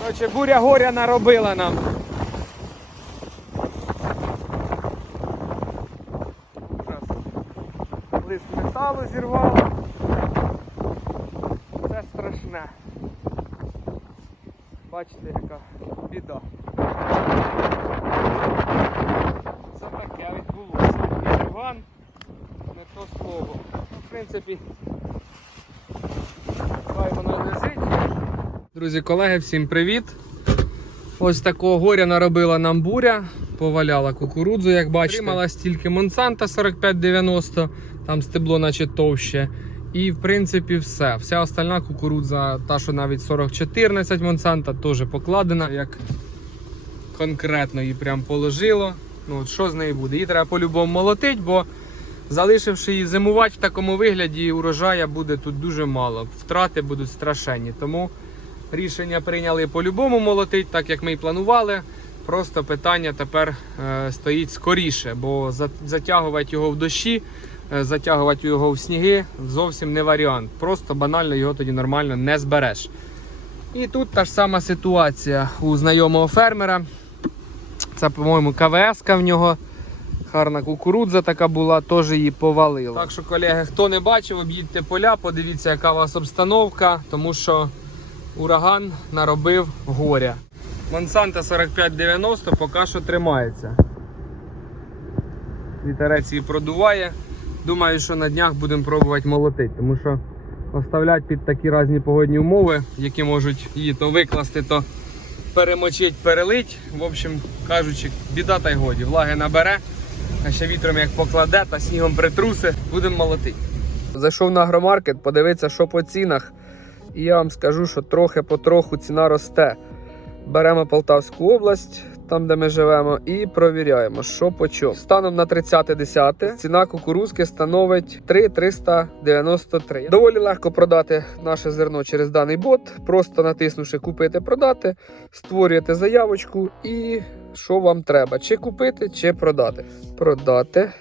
Коротше, буря горя наробила нам. Лист металу зірвало. Це страшне. Бачите, яка біда. Це таке відбулося. Іван, не то слово. Ну, В принципі, хай воно лежить. Друзі, колеги, всім привіт! Ось такого горя наробила нам буря, поваляла кукурудзу, як бачите. Трималась тільки Монсанта 4590, там стебло наче товще. І в принципі все. Вся остальна кукурудза, та що навіть 4014 Монсанта, теж покладена. Як конкретно її прям положило. Ну от що з нею буде? Її треба по-любому молотить, бо залишивши її зимувати в такому вигляді, урожая буде тут дуже мало. Втрати будуть страшенні. Тому рішення прийняли по-любому молотить, так як ми і планували. Просто питання тепер е, стоїть скоріше, бо затягувати його в дощі, е, затягувати його в сніги зовсім не варіант. Просто банально його тоді нормально не збереш. І тут та ж сама ситуація у знайомого фермера. Це, по-моєму, КВС в нього. Гарна кукурудза така була, теж її повалило. Так що, колеги, хто не бачив, об'їдьте поля, подивіться, яка у вас обстановка, тому що ураган наробив горя. Монсанта 4590 поки що тримається. Вітерець її продуває. Думаю, що на днях будемо пробувати молотити, тому що оставлять під такі різні погодні умови, які можуть її то викласти, то перемочить, перелить. В общем кажучи, біда та й годі. Влаги набере, а ще вітром як покладе та снігом притруси, будемо молотити. Зайшов на агромаркет, подивитися, що по цінах. І я вам скажу, що трохи потроху ціна росте. Беремо Полтавську область, там де ми живемо, і провіряємо, що по чому. Станом на 30.10 ціна кукурузки становить 3,393. Доволі легко продати наше зерно через даний бот, просто натиснувши купити, продати, створюєте заявочку і що вам треба: чи купити, чи продати. Продати.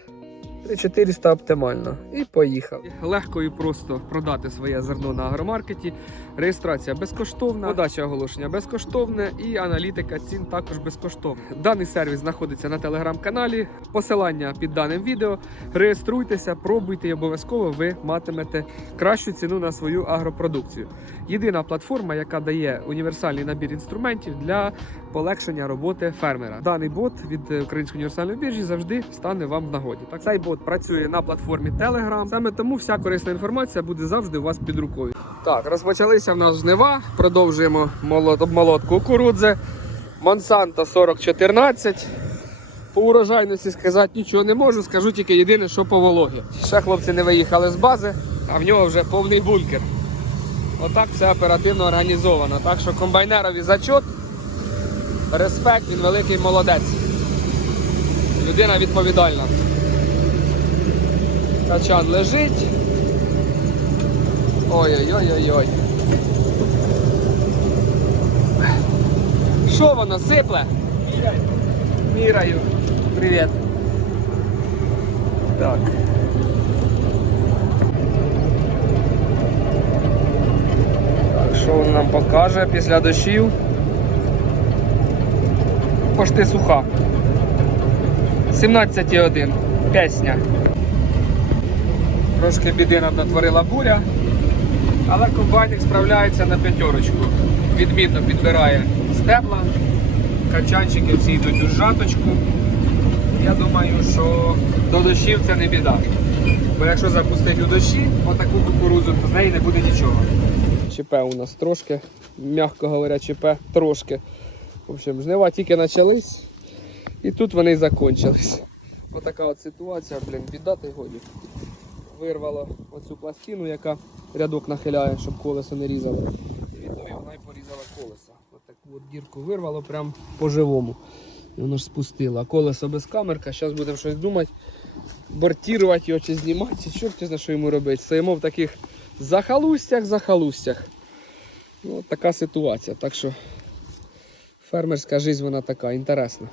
400 оптимально. І поїхав. Легко і просто продати своє зерно на агромаркеті. Реєстрація безкоштовна, подача оголошення безкоштовне і аналітика цін також безкоштовна. Даний сервіс знаходиться на телеграм-каналі. Посилання під даним відео. Реєструйтеся, пробуйте і обов'язково ви матимете кращу ціну на свою агропродукцію. Єдина платформа, яка дає універсальний набір інструментів для полегшення роботи фермера. Даний бот від Української універсальної біржі завжди стане вам в нагоді. Так, цей бот працює на платформі Telegram. Саме тому вся корисна інформація буде завжди у вас під рукою. Так, розпочалися в нас жнива. Продовжуємо молот, обмолот кукурудзи. Монсанто 4014. По урожайності сказати нічого не можу, скажу тільки єдине, що по вологі. Ще хлопці не виїхали з бази, а в нього вже повний бункер. Отак все оперативно організовано. Так що комбайнерові зачот, респект, він великий молодець. Людина відповідальна. Качан лежить. Ой-ой-ой-ой-ой. Що воно сипле? Міряю. Міраю. Привіт. Так. Так, що він нам покаже після дощів? Пошти суха. 17,1. Песня. Трошки біди нам натворила буря, але комбайник справляється на п'ятерочку. Відмінно підбирає стебла, качанчики всі йдуть у жаточку. Я думаю, що до дощів це не біда. Бо якщо запустити у дощі отаку кукурудзу, то з неї не буде нічого. ЧП у нас трошки, м'яко говоря, ЧП трошки. В общем, жнива тільки почались і тут вони закончились. Отака от ситуація, блін, біда та й годі. Вирвало оцю пластину, яка рядок нахиляє, щоб колесо не різало. І від того вона й порізала колесо. Ось таку от дірку вирвало прям по-живому. І воно ж спустило. Колесо без камерка, зараз будемо щось думати. Бортувати його чи знімати, чи знає, що йому робити. Стоїмо в таких захалустях, захалустях. Ну, от така ситуація. Так що фермерська життя вона така інтересна.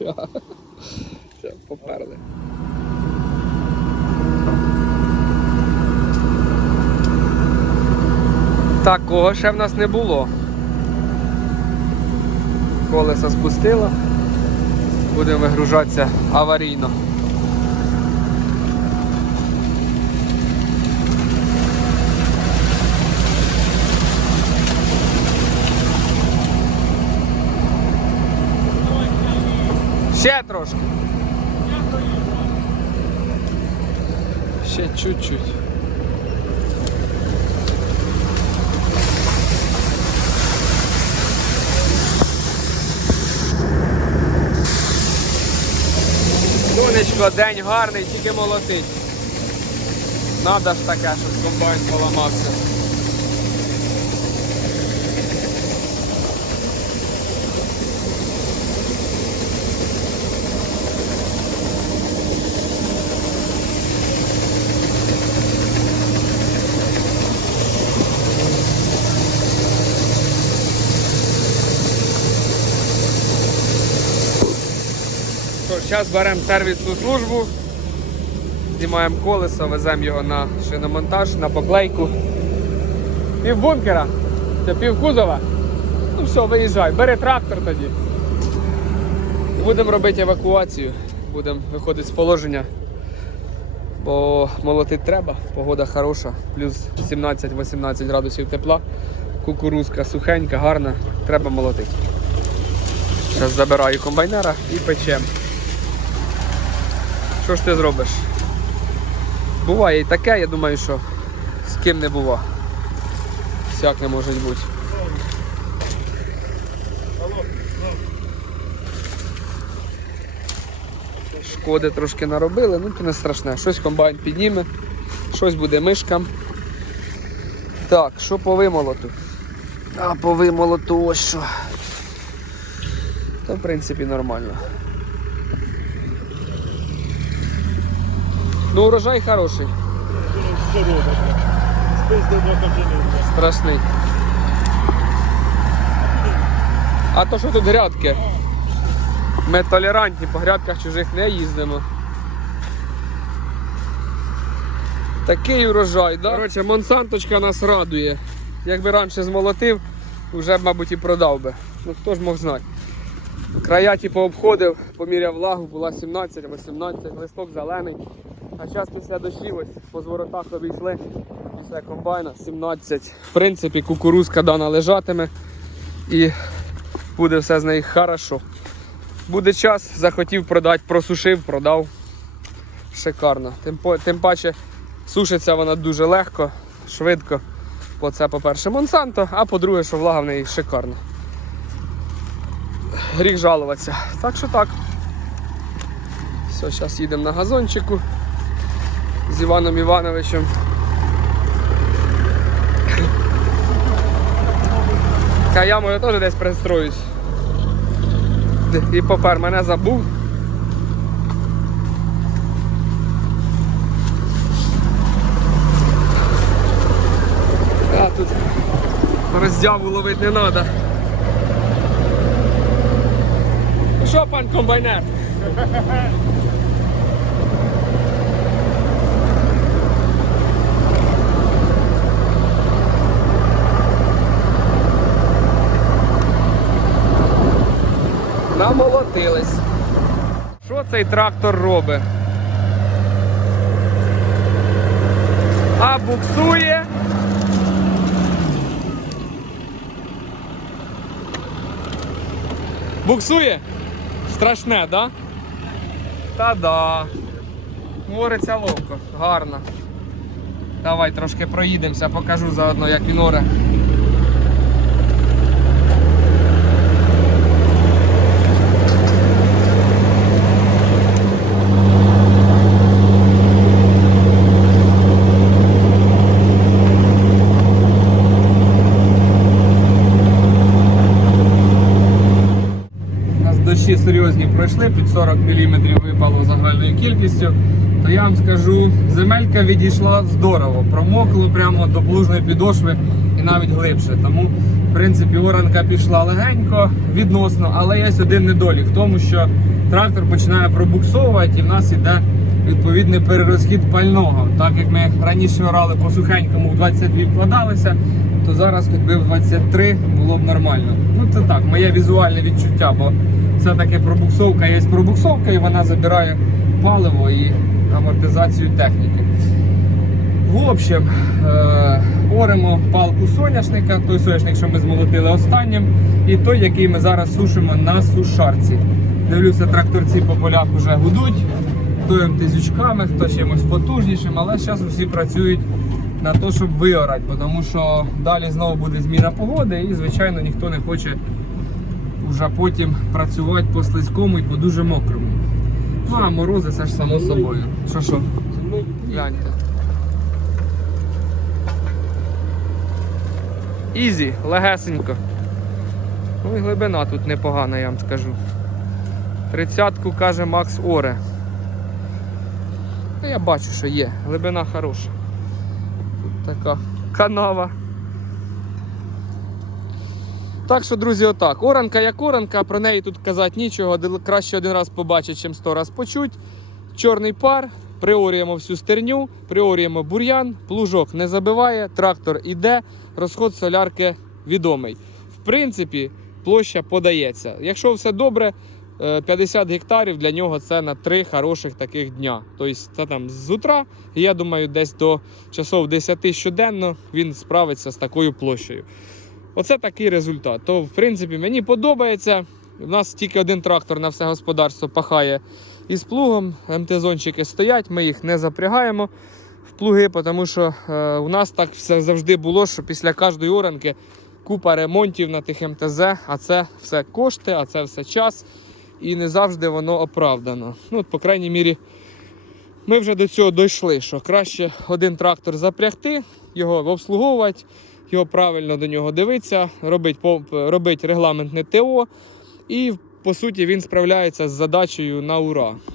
Я. Все, поперли. Такого ще в нас не було. Колеса спустило. Будемо вигружатися аварійно. Ще трошки. Ще чуть-чуть. Сонечко, день гарний, тільки молотить. Надо ж таке, щоб комбайн поламався. Зараз беремо сервісну службу, знімаємо колесо, веземо його на шиномонтаж, на поклейку. Пів бункера, це пів кузова. Ну все, виїжджай, бери трактор тоді. Будемо робити евакуацію, будемо виходити з положення, бо молотити треба, погода хороша, плюс 17-18 градусів тепла, кукурузка сухенька, гарна, треба молотити. Зараз забираю комбайнера і печемо. Що ж ти зробиш? Буває і таке, я думаю, що з ким не бува. Всяке може бути. Шкоди трошки наробили, ну то не страшне. Щось комбайн підніме, щось буде мишкам. Так, що по вимолоту? А по вимолоту ось що. То в принципі нормально. Ну урожай хороший, страшний. А то що тут грядки? Ми толерантні, по грядках чужих не їздимо. Такий урожай, да? Коротше, Монсанточка нас радує. Якби раніше змолотив, вже б, мабуть, і продав би. Ну хто ж мог знати. Края типу обходив, поміряв влагу, була 17-18, листок зелений. А зараз після дощів ось по зворотах обійшли. Після комбайна 17. В принципі, кукурузка дана лежатиме і буде все з неї хорошо. Буде час, захотів продати, просушив, продав. Шикарно. Тим, тим паче сушиться вона дуже легко, швидко. Бо це, по-перше, Монсанто, а по-друге, що влага в неї шикарна. Гріх жалуватися. Так що так. Все, зараз їдемо на газончику з Іваном Івановичем. Та я може теж десь пристроюсь. І попер мене забув. А тут роздяву ловити не треба. Ну Що, пан комбайнер? Намолотились. Що цей трактор робить? А буксує. Буксує? Страшне, да? Та да. Говориться ловко, гарно. Давай трошки проїдемося, покажу заодно, як він оре. У нас дощі серйозні пройшли, під 40 мм випало загальною кількістю. То я вам скажу, земелька відійшла здорово, промокло прямо до плужної підошви і навіть глибше. Тому, в принципі, оранка пішла легенько, відносно, але є один недолік в тому, що трактор починає пробуксовувати і в нас іде відповідний перерозхід пального. Так як ми раніше орали по сухенькому в 22 вкладалися, то зараз хоч би в 23 було б нормально. Ну це так, моє візуальне відчуття, бо все-таки пробуксовка є пробуксовка, і вона забирає паливо і амортизацію техніки. В общем, е, оремо палку соняшника, той соняшник, що ми змолотили останнім, і той, який ми зараз сушимо на сушарці. Дивлюся, тракторці по полях вже гудуть, хто МТЗючками, хто чимось потужнішим, але зараз усі працюють на те, щоб виорати, тому що далі знову буде зміна погоди і, звичайно, ніхто не хоче вже потім працювати по слизькому і по дуже мокрому. Ну, а морози це ж само собою. Що що? Гляньте. Ізі, легесенько. Ну і глибина тут непогана, я вам скажу. Тридцятку каже Макс Оре. Ну, я бачу, що є. Глибина хороша. Така канава. Так що, друзі, отак. Оранка як оранка, про неї тут казати нічого. Краще один раз побачити, чим сто раз почуть. Чорний пар, приорюємо всю стерню, приорюємо бур'ян, плужок не забиває, трактор іде, розход солярки відомий. В принципі, площа подається. Якщо все добре, 50 гектарів для нього це на три хороших таких дня. Тобто це там з утра, і я думаю, десь до часов 10 щоденно він справиться з такою площею. Оце такий результат. То, в принципі, мені подобається. У нас тільки один трактор на все господарство пахає із плугом. МТ-зончики стоять, ми їх не запрягаємо в плуги, тому що е, у нас так все завжди було, що після кожної оранки купа ремонтів на тих МТЗ, а це все кошти, а це все час. І не завжди воно оправдано. Ну, от, по крайній мірі, ми вже до цього дійшли, що краще один трактор запрягти, його обслуговувати, його правильно до нього дивитися, робити, робити регламентне ТО. І по суті він справляється з задачею на ура.